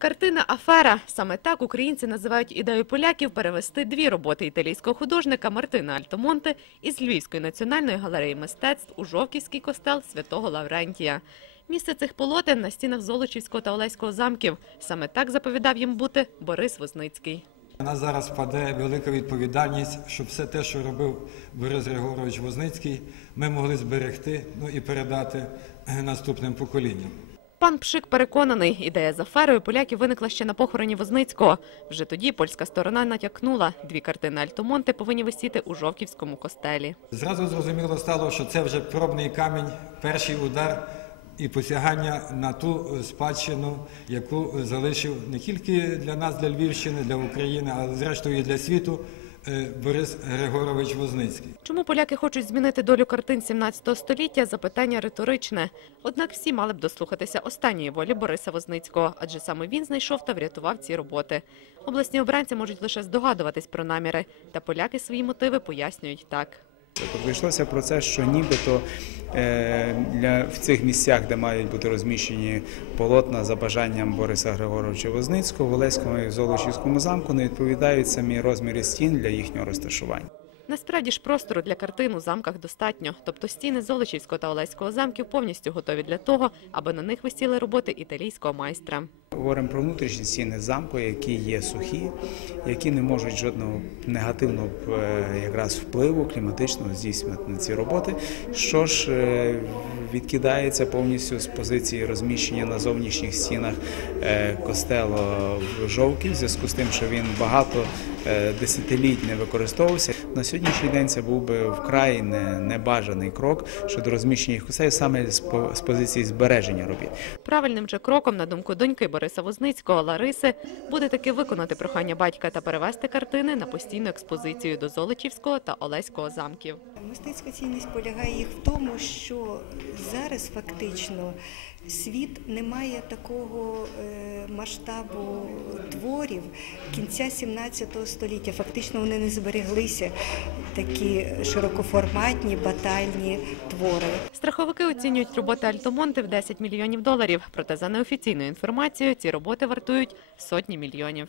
Картина Афера саме так українці називають ідею поляків перевести дві роботи італійського художника Мартина Альтомонте із Львівської національної галереї мистецтв у Жовківський костел святого Лаврентія. Місце цих полотен на стінах Золочівського та Олеського замків. Саме так заповідав їм бути Борис Возницький. На нас зараз паде велика відповідальність, щоб все те, що робив Борис Григорович Возницький, ми могли зберегти ну і передати е, наступним поколінням. Пан Пшик переконаний, ідея з аферою поляків виникла ще на похороні Возницького. Вже тоді польська сторона натякнула, дві картини Альтомонте повинні висіти у Жовківському костелі. Зразу зрозуміло стало, що це вже пробний камінь, перший удар і посягання на ту спадщину, яку залишив не тільки для нас, для Львівщини, для України, але зрештою і для світу Борис Григорович Возницький. Чому поляки хочуть змінити долю картин 17 століття? Запитання риторичне. Однак всі мали б дослухатися останньої волі Бориса Возницького, адже саме він знайшов та врятував ці роботи. Обласні обранці можуть лише здогадуватись про наміри, та поляки свої мотиви пояснюють так. Тобто йшлося про це, що нібито е, для, в цих місцях, де мають бути розміщені полотна за бажанням Бориса Григоровича Возницького, в Олеському і Золочівському замку не відповідають самі розміри стін для їхнього розташування. Насправді ж простору для картин у замках достатньо, тобто стіни Золочівського та Олеського замків повністю готові для того, аби на них висіли роботи італійського майстра. Говоримо про внутрішні стіни замку, які є сухі, які не можуть жодного негативного е, якраз впливу кліматичного здійснювати на ці роботи. Що ж е, відкидається повністю з позиції розміщення на зовнішніх стінах е, костелу в Жовків, в зв'язку з тим, що він багато десятиліть не використовувався. На сьогоднішній день це був би вкрай небажаний крок щодо розміщення їх костелів саме з позиції збереження робіт. Правильним же кроком, на думку доньки Бориса Возницького Лариси, буде таки виконати прохання батька та перевести картини на постійну експозицію до Золочівського та Олеського замків. Мистецька цінність полягає їх в тому, що зараз фактично світ не має такого е, масштабу творів кінця 17 століття. Фактично вони не збереглися такі широкоформатні батальні твори. Страховики оцінюють роботи Альтомонти в 10 мільйонів доларів, проте за неофіційною інформацією ці роботи вартують сотні мільйонів.